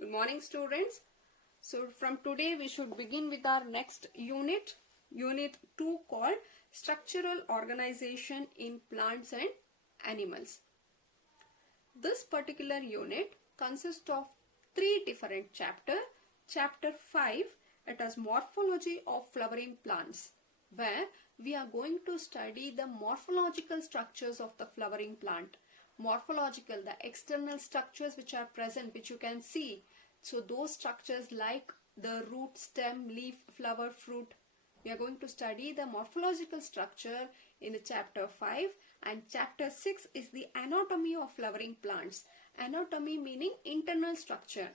Good morning, students. So from today we should begin with our next unit 2, called Structural Organization in Plants and Animals. This particular unit consists of 3 different chapters. Chapter 5, it is Morphology of Flowering Plants, where we are going to study the morphological structures of the flowering plant. Morphological, the external structures which are present, which you can see. So those structures like the root, stem, leaf, flower, fruit. We are going to study the morphological structure in the chapter 5, and chapter 6 is the anatomy of flowering plants. Anatomy meaning internal structure.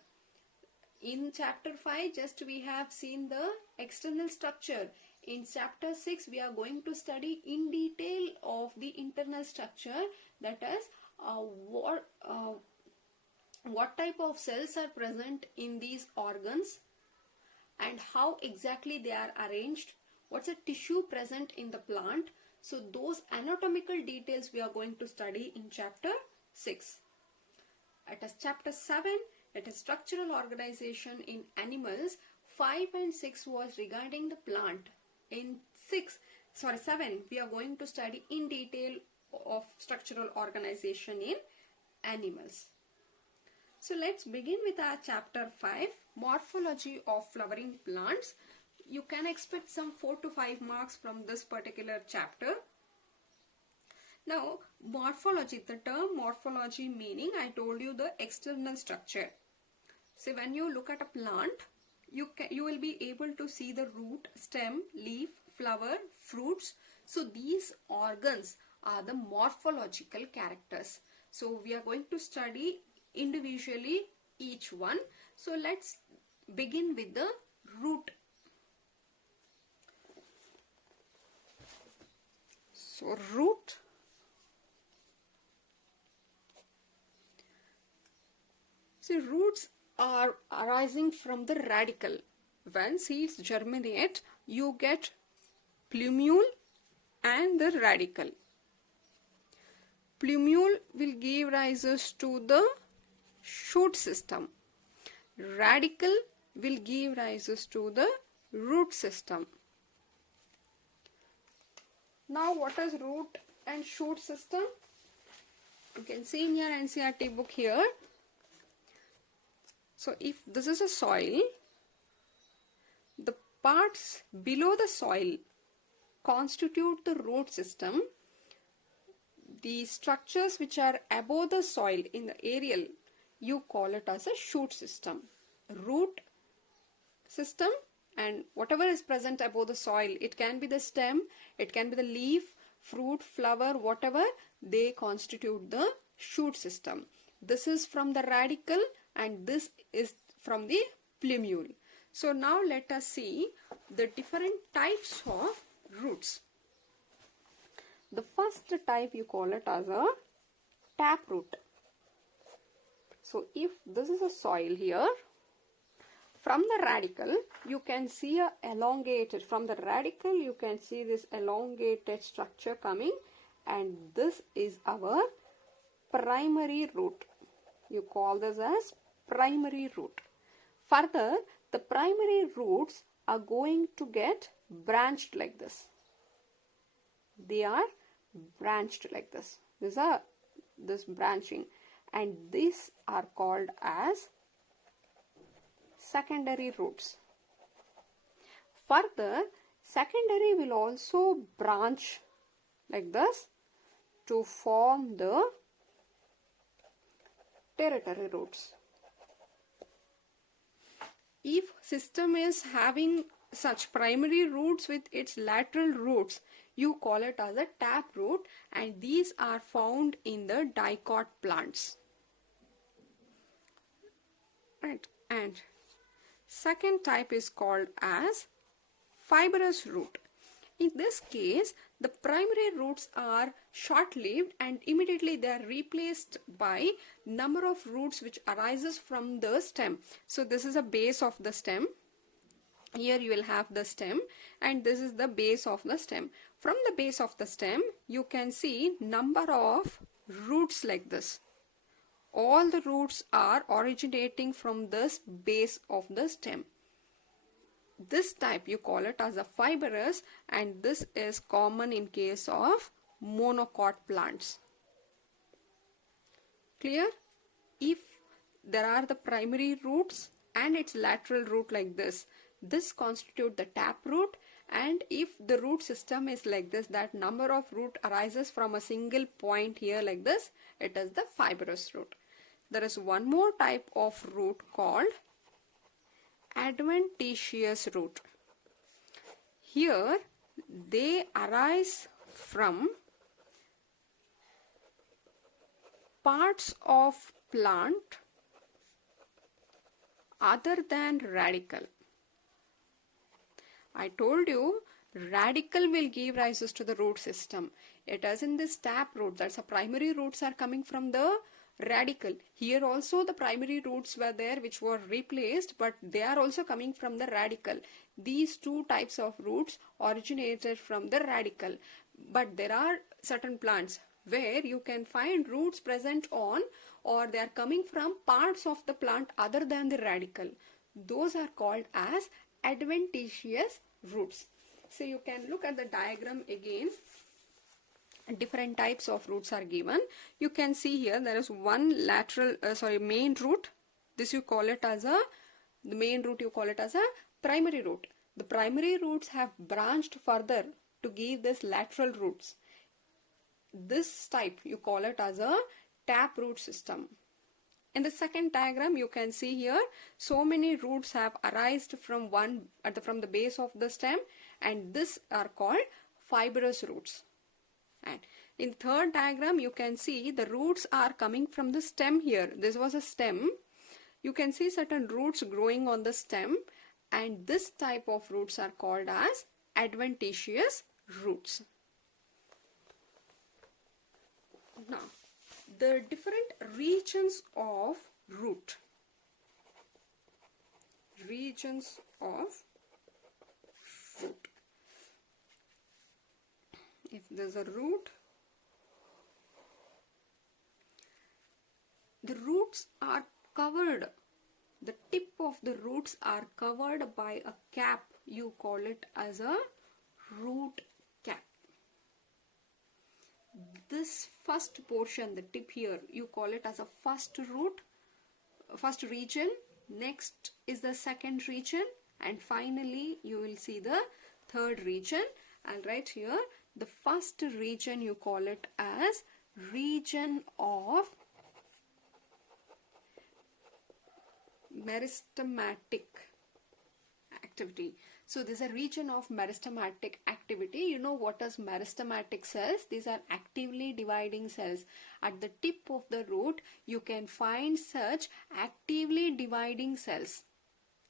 In chapter 5 just we have seen the external structure. In chapter 6 we are going to study in detail of the internal structure, that is what type of cells are present in these organs and how exactly they are arranged, what's the tissue present in the plant. So those anatomical details we are going to study in chapter 6. It is chapter 7, it is structural organization in animals. 5 and 6 was regarding the plant. In 7 we are going to study in detail of structural organization in animals. So let's begin with our chapter 5, Morphology of Flowering Plants. You can expect some 4 to 5 marks from this particular chapter. Now, morphology, the term morphology meaning, I told you the external structure. So when you look at a plant, you will be able to see the root, stem, leaf, flower, fruits. So these organs are the morphological characters. So we are going to study individually each one. So let's begin with the root. So root. See, roots are arising from the radicle. When seeds germinate, you get plumule and the radicle. Plumule will give rises to the shoot system. Radicle will give rises to the root system. Now what is root and shoot system? You can see in your NCERT book here. So if this is a soil, the parts below the soil constitute the root system. The structures which are above the soil in the aerial, you call it as a shoot system. Root system, and whatever is present above the soil, it can be the stem, it can be the leaf, fruit, flower, whatever, they constitute the shoot system. This is from the radicle and this is from the plumule. So now let us see the different types of roots. The first type you call it as a taproot. So if this is a soil here, from the radicle you can see a elongated, from the radicle you can see this elongated structure coming, and this is our primary root. You call this as primary root. Further, the primary roots are going to get branched like this. They are branched like this. This branching, and these are called as secondary roots. Further, secondary will also branch like this to form the tertiary roots. If system is having such primary roots with its lateral roots, you call it as a taproot, and these are found in the dicot plants. Right, and second type is called as fibrous root. In this case, the primary roots are short-lived and immediately they are replaced by number of roots which arises from the stem. So this is a base of the stem. Here you will have the stem, and this is the base of the stem. From the base of the stem, you can see number of roots like this. all the roots are originating from this base of the stem. This type you call it as a fibrous, and this is common in case of monocot plants. Clear? If there are the primary roots and its lateral root like this constitute the taproot, and if the root system is like this, that number of root arises from a single point here like this, it is the fibrous root. There is one more type of root called adventitious root. Here they arise from parts of plant other than radicle. I told you radicle will give rises to the root system. It is in this taproot, that's the primary roots are coming from the radicle. Here also the primary roots were there which were replaced, but they are also coming from the radicle. These two types of roots originated from the radicle. But there are certain plants where you can find roots present on, or they are coming from parts of the plant other than the radicle. Those are called as adventitious roots. So you can look at the diagram again. Different types of roots are given. You can see here there is one main root. This you call it as the main root you call it as a primary root. The primary roots have branched further to give this lateral roots. This type you call it as a taproot system. In the second diagram you can see here so many roots have arisen from from the base of the stem, and this are called fibrous roots. And in third diagram you can see the roots are coming from the stem here. This was a stem. You can see certain roots growing on the stem, and this type of roots are called as adventitious roots. Now, the different regions of root. Regions of root. If there's a root, the roots are covered. The tip of the roots are covered by a cap. You call it as a root cap. This first portion, the tip here, you call it as a first region. Next is the second region, and finally you will see the third region. And right here, the first region you call it as region of meristematic activity. So this is a region of meristematic activity. You know what is meristematic cells? These are actively dividing cells. At the tip of the root you can find such actively dividing cells.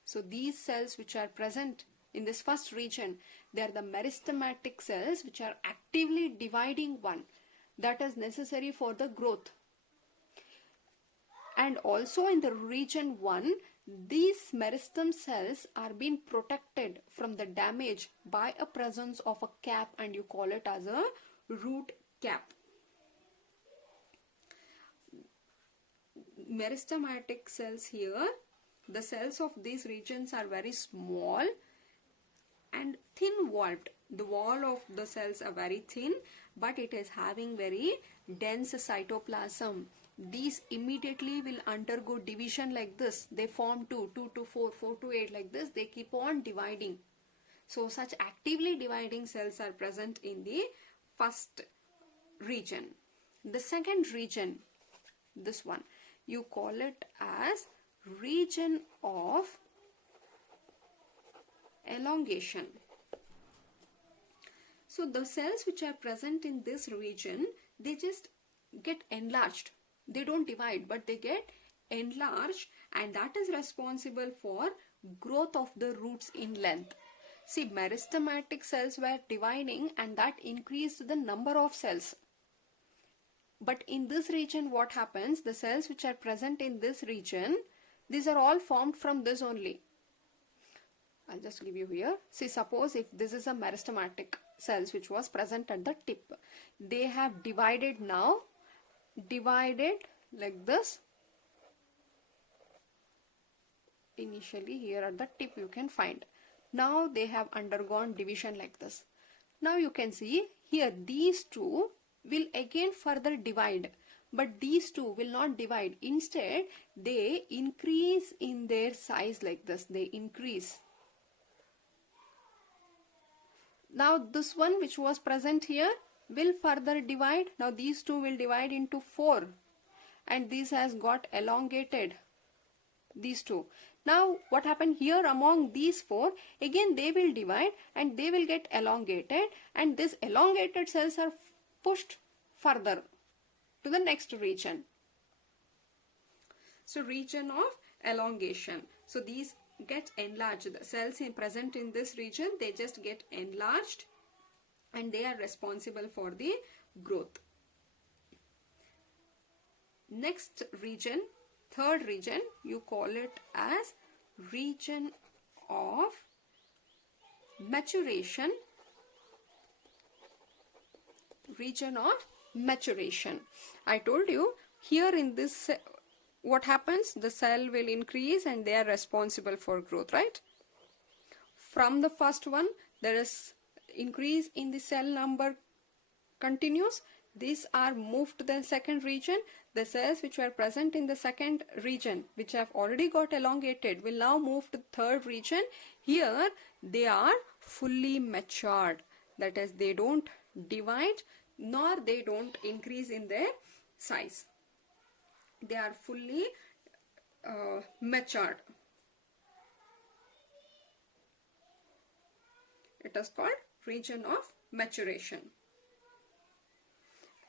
So these cells which are present in this first region, they are the meristematic cells which are actively dividing one. That is necessary for the growth. And also in the region 1, these meristem cells are being protected from the damage by a presence of a cap, and you call it as a root cap. Meristematic cells here, the cells of these regions are very small and thin walled. The wall of the cells are very thin, but it is having very dense cytoplasm. These immediately will undergo division like this. They form 2, 2 to 4, 4 to 8 like this. They keep on dividing. So such actively dividing cells are present in the first region. The second region, this one, you call it as region of elongation. So the cells which are present in this region, they just get enlarged. They don't divide, but they get enlarged, and that is responsible for growth of the roots in length. See, meristematic cells were dividing, and that increased the number of cells. But in this region what happens? The cells which are present in this region, these are all formed from this only. I'll just give you here. See, suppose if this is a meristematic cells which was present at the tip, they have divided now, divided like this, initially here at the tip you can find. Now they have undergone division like this. Now you can see here these two will again further divide, but these two will not divide. Instead, they increase in their size like this. They increase. Now this one which was present here will further divide. Now these two will divide into 4, and this has got elongated, these two. Now what happened here among these 4, again they will divide and they will get elongated, and this elongated cells are pushed further to the next region. So region of elongation. So these get enlarged. The cells present in this region, they just get enlarged and they are responsible for the growth. Next region, third region, you call it as region of maturation. Region of maturation. I told you here in this, what happens? The cell will increase and they are responsible for growth, right? From the first one, there is increase in the cell number continues. These are moved to the second region. The cells which were present in the second region, which have already got elongated, will now move to the third region. Here they are fully matured. That is, they don't divide nor they don't increase in their size. They are fully matured. It is called region of maturation.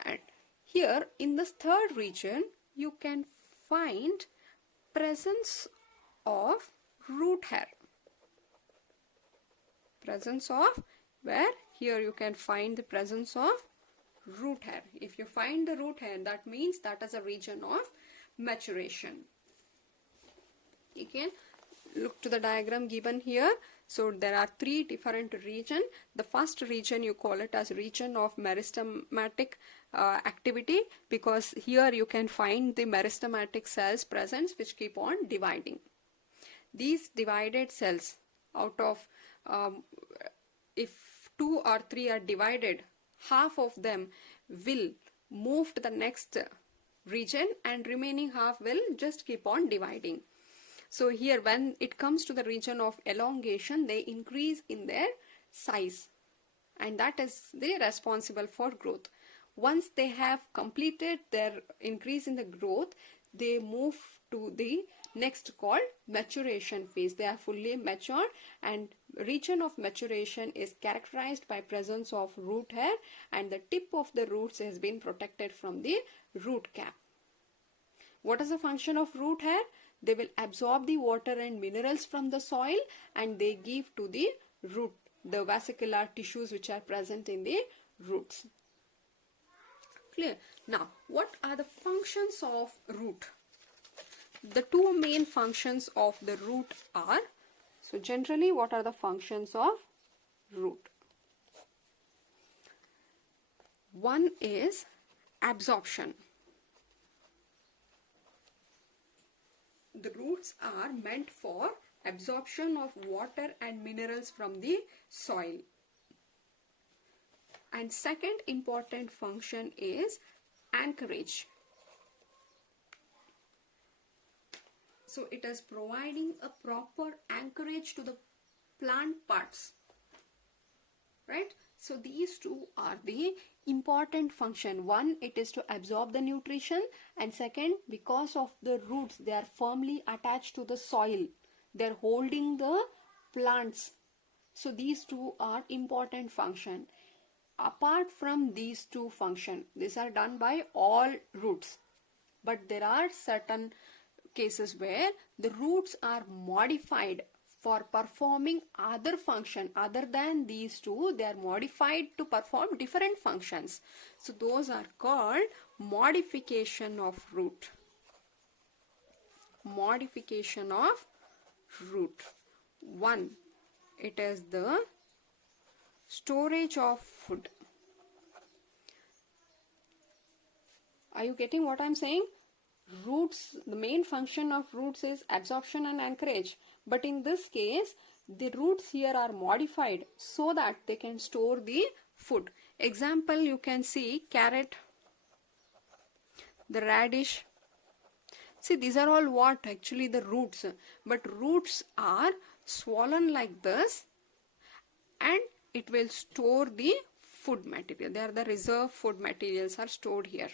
And here in this third region you can find presence of root hair. Presence of, where here you can find the presence of root hair. If you find the root hair, that means that is a region of maturation. You can look to the diagram given here. So there are 3 different regions. The first region you call it as region of meristematic activity, because here you can find the meristematic cells present which keep on dividing. These divided cells, out of if 2 or 3 are divided, half of them will move to the next region and remaining half will just keep on dividing. So here when it comes to the region of elongation, they increase in their size, and that is they responsible for growth. Once they have completed their increase in the growth, they move to the next called maturation phase. They are fully matured, and region of maturation is characterized by presence of root hair, and the tip of the roots has been protected from the root cap. What is the function of root hair? They will absorb the water and minerals from the soil, and they give to the root the vesicular tissues which are present in the roots. Clear? Now, what are the functions of root? The 2 main functions of the root are, so generally what are the functions of root? One is absorption. The roots are meant for absorption of water and minerals from the soil. And second important function is anchorage. So it is providing a proper anchorage to the plant parts, right? So these 2 are the important function. One, it is to absorb the nutrition, and second, because of the roots, they are firmly attached to the soil. They are holding the plants. So these 2 are important function. Apart from these 2 function, these are done by all roots. But there are certain cases where the roots are modified for performing other function other than these 2. They are modified to perform different functions. So those are called modification of root. Modification of root. One, it is the storage of food. Are you getting what I am saying? roots, the main function of roots is absorption and anchorage. But in this case, the roots here are modified so that they can store the food. Example, you can see carrot, the radish. See, these are all what? Actually the roots. But roots are swollen like this and it will store the food material. They are the reserve food materials are stored here.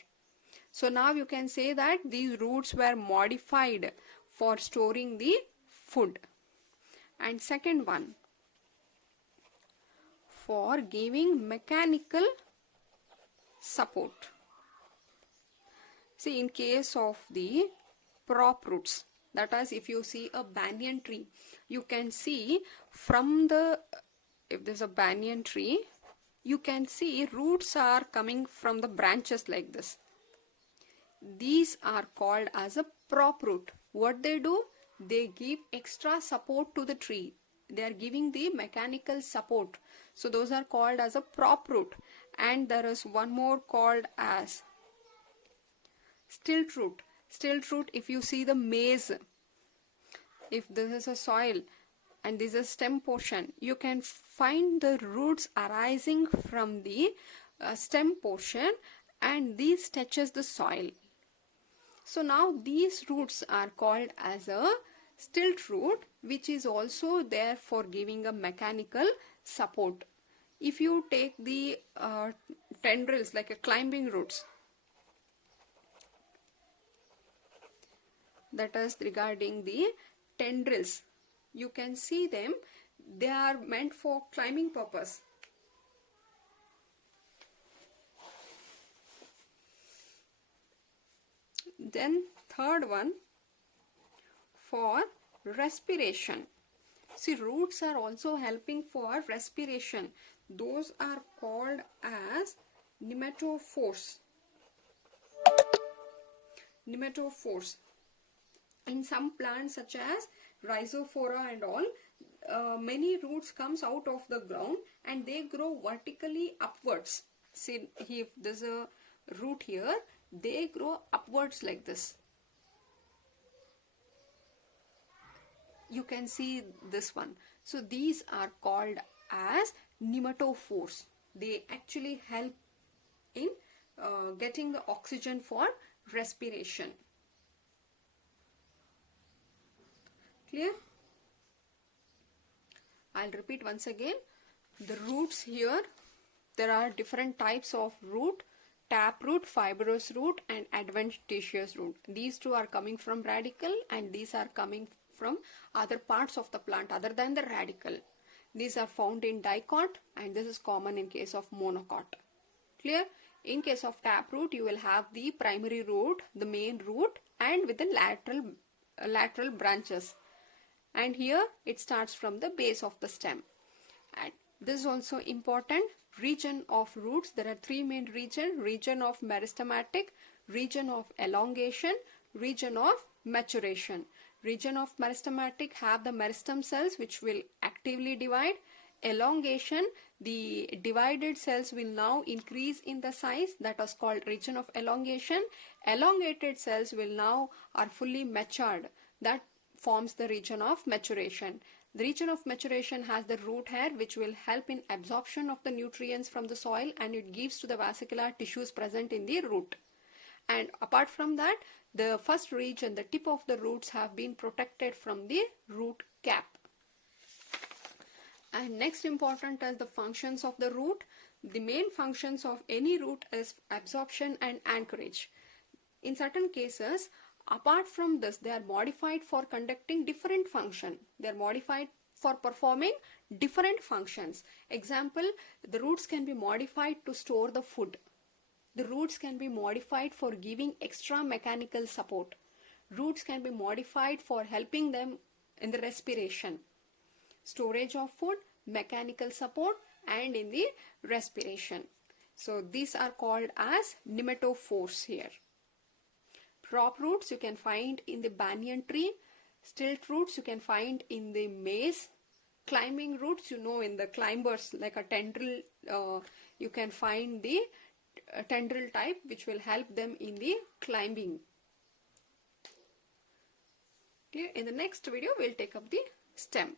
So now you can say that these roots were modified for storing the food. And second one, for giving mechanical support. See, in case of the prop roots, that is, if you see a banyan tree, you can see from the, if there's a banyan tree, you can see roots are coming from the branches like this. These are called as a prop root. What they do? They give extra support to the tree. They are giving the mechanical support. So those are called as a prop root. And there is one more called as stilt root. Stilt root, if you see the maize, if this is a soil and this is a stem portion, you can find the roots arising from the stem portion and these touches the soil. So now these roots are called as a stilt root, which is also there for giving a mechanical support. If you take the tendrils like a climbing roots, that is regarding the tendrils, you can see them, they are meant for climbing purpose. Then third one, for respiration. See, roots are also helping for respiration. Those are called as nematophores. Nematophores. In some plants such as rhizophora and all, many roots comes out of the ground and they grow vertically upwards. See, if there's a root here, they grow upwards like this. You can see this one. So these are called as nematophores. They actually help in getting the oxygen for respiration. Clear? I'll repeat once again. The roots here, there are different types of root: taproot, fibrous root and adventitious root. These two are coming from radicle and these are coming from other parts of the plant other than the radicle. These are found in dicot and this is common in case of monocot. Clear? In case of taproot, you will have the primary root, the main root, and with the lateral branches. And here it starts from the base of the stem. And this is also important. Region of roots, there are three main regions: region of meristematic, region of elongation, region of maturation. Region of meristematic have the meristem cells which will actively divide. Elongation, the divided cells will now increase in the size, that is called region of elongation. Elongated cells will now are fully matured, that forms the region of maturation. The region of maturation has the root hair which will help in absorption of the nutrients from the soil and it gives to the vascular tissues present in the root. And apart from that, the first region, the tip of the roots have been protected from the root cap. And next important is the functions of the root. The main functions of any root is absorption and anchorage. In certain cases, apart from this, they are modified for conducting different function. They are modified for performing different functions. Example, the roots can be modified to store the food. The roots can be modified for giving extra mechanical support. Roots can be modified for helping them in the respiration, storage of food, mechanical support, and in the respiration. So these are called as nematophores here. Prop roots you can find in the banyan tree. Stilt roots you can find in the maize. Climbing roots, you know, in the climbers, like a tendril, you can find the tendril type which will help them in the climbing. Clear? In the next video, we'll take up the stem.